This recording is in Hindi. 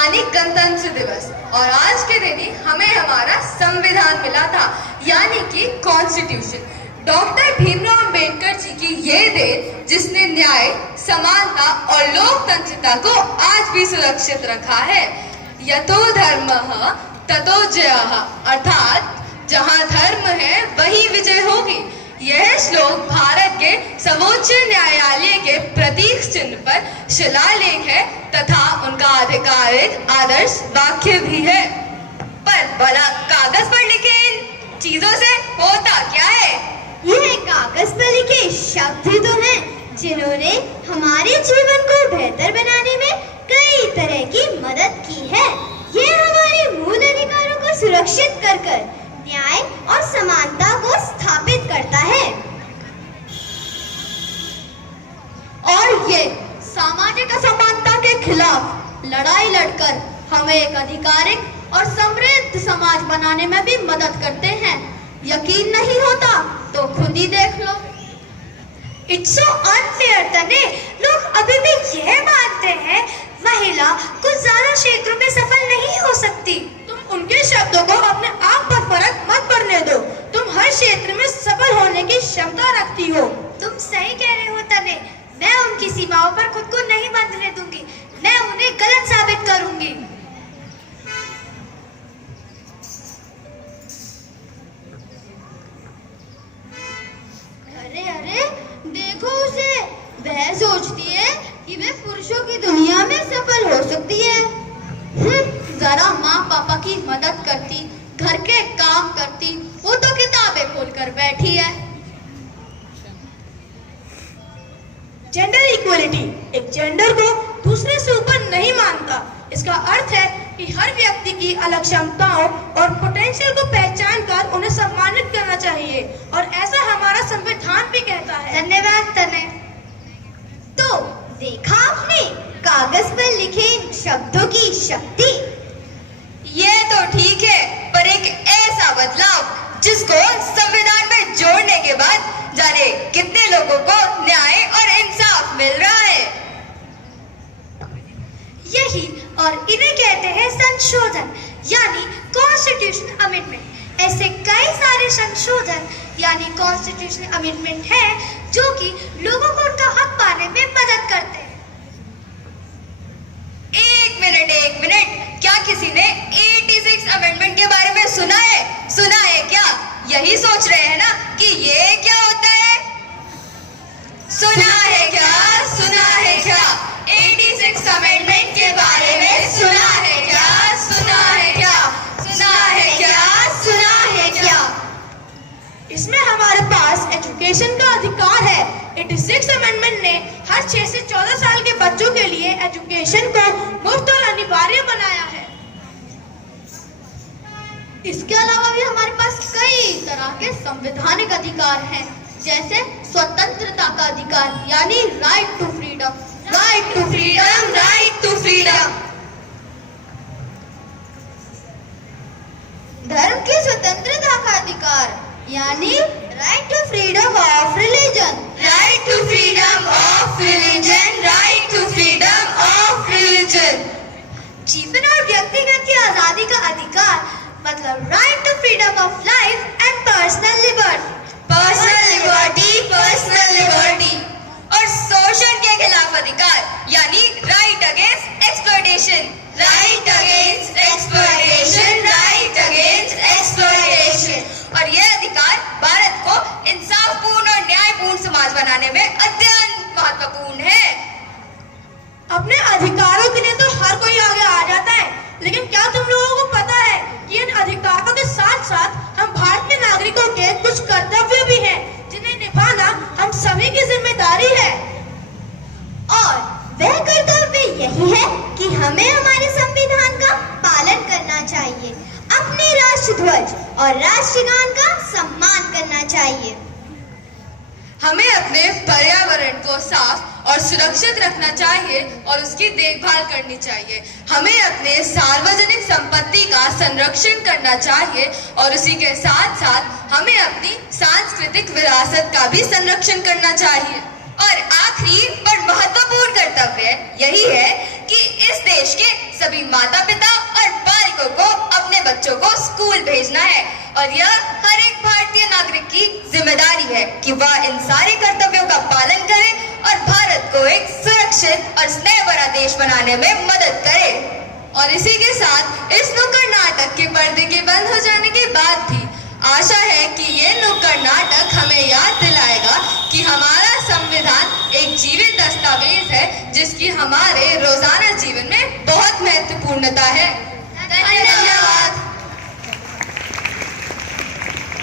यानी गणतंत्र दिवस, और आज के दिन ही हमें हमारा संविधान मिला था, यानी कि कॉन्स्टिट्यूशन। डॉक्टर भीमराव अंबेडकर जी की ये देन जिसने न्याय, समानता और लोकतंत्रता को आज भी सुरक्षित रखा है। यतो धर्मः ततो जयः, अर्थात जहाँ धर्म है वही विजय होगी। यह श्लोक भारत के सर्वोच्च न्यायालय के प्रतीक चिन्ह पर शिलालेख है तथा उनका आधिकारिक आदर्श वाक्य भी है। पर भला कागज पर लिखे इन चीजों से होता क्या है? यह कागज पर लिखे शब्द ही तो हैं जिन्होंने हमारे जीवन को बेहतर बनाने में कई तरह की मदद की है। यह हमारे मूल अधिकारों को सुरक्षित कर न्याय और समानता को स्थापित करता है। और ये सामाजिक असमानता के खिलाफ लड़ाई लड़कर हमें एक आधिकारिक और समृद्ध समाज बनाने में भी मदद करते हैं। यकीन नहीं होता तो खुद ही देख लो। इट्स सो अनफेयर तने, लोग अभी भी यह मानते हैं महिला कुछ ज्यादा क्षेत्रों में सफल नहीं हो सकती। तुम उनके शब्दों को अपने आप पर फर्क मत पड़ने दो। तुम हर क्षेत्र में सफल होने की क्षमता रखती हो। तुम सही कह रहे हो तने, मैं उनकी सीमाओं पर खुद को नहीं बंधने दूंगी, मैं उन्हें गलत साबित करूंगी। अरे अरे देखो उसे, वह सोचती है कि वह पुरुषों की दुनिया में सफल हो सकती है। जरा माँ पापा की मदद करती, घर के काम करती, वो तो किताबें खोलकर बैठी है। जेंडर इक्वलिटी एक जेंडर को दूसरे से ऊपर नहीं मानता। इसका अर्थ है कि हर व्यक्ति की अलग क्षमताओं और पोटेंशियल को पहचान कर उन्हें सम्मानित करना चाहिए, और ऐसा हमारा संविधान भी कहता है। धन्यवाद तने। तो देखा आपने कागज पर लिखे इन शब्दों की शक्ति। ये तो ठीक है, पर एक ऐसा बदलाव जिसको संविधान में जोड़ने के बाद जाने कितने लोगों को न्याय और इंसाफ मिल रहा है। यही और इन्हें कहते हैं संशोधन, यानी कॉन्स्टिट्यूशन अमेंडमेंट। ऐसे कई सारे संशोधन यानी कॉन्स्टिट्यूशन अमेंडमेंट है जो कि लोगों को उनका हक पाने में मदद करते हैं। एक मिनट, क्या किसी ने 86 अमेंडमेंट के बारे में सुना है? सुना है क्या? यही सोच रहे हैं ना कि ये क्या होता है? सुना है क्या? सुना है क्या? 86 अमेंडमेंट के बारे में सुना है क्या? सुना है क्या? सुना है क्या? सुना है क्या? इसमें हमारे पास एजुकेशन का अधिकार है। 86 अमेंडमेंट ने हर 6 से 14 साल के बच्चों के लिए एजुकेशन को मुफ्त और अनिवार्य बनाया है। इसके अलावा भी हमारे पास कई तरह के संवैधानिक अधिकार हैं, जैसे स्वतंत्रता का अधिकार यानी right to freedom. Right to freedom, right to freedom. धर्म की स्वतंत्रता का अधिकार यानी right to freedom of religion. Right to freedom of religion, right to freedom of religion. जीवन और व्यक्तिगत की आजादी का अधिकार मतलब right to freedom of life and personal liberty. Personal liberty, personal liberty. और शोषण के खिलाफ अधिकार यानी right against exploitation. Right against exploitation, right against exploitation. और यह अधिकार भारत को इंसाफपूर्ण और न्यायपूर्ण समाज बनाने में अत्यंत महत्वपूर्ण है। अपने अधिकारों के लिए तो हर कोई आगे आ जाता है, लेकिन क्या तुम लोगों को पता है कि इन अधिकारों के साथ साथ हम भारत के नागरिकों के कुछ कर्तव्य भी हैं जिन्हें निभाना हम सभी की जिम्मेदारी है। और वह कर्तव्य यही है कि हमें हमारे संविधान का पालन करना चाहिए, अपने राष्ट्रध्वज और राष्ट्रगान का सम्मान करना चाहिए। हमें अपने पर्यावरण को साफ और सुरक्षित रखना चाहिए और उसकी देखभाल करनी चाहिए। हमें अपने सार्वजनिक संपत्ति का संरक्षण करना चाहिए और उसी के साथ साथ हमें अपनी सांस्कृतिक विरासत का भी संरक्षण करना चाहिए। और आखिरी पर महत्वपूर्ण कर्तव्य यही है कि इस देश के सभी माता पिता और बालिकों को अपने बच्चों को स्कूल भेजना है और यह हर एक भारतीय नागरिक की जिम्मेदारी है कि वह इन सारे कर्तव्यों का पालन करे और भारत को एक सुरक्षित और स्नेह भरा देश बनाने में मदद करे। और इसी के साथ इस नुक्कड़ नाटक के पर्दे के बंद हो जाने के बाद भी आशा है कि ये नुक्कड़ नाटक हमें याद दिलाएगा कि हमारा संविधान एक जीवित दस्तावेज है जिसकी हमारे रोजाना जीवन में बहुत महत्वपूर्णता है। धन्यवाद।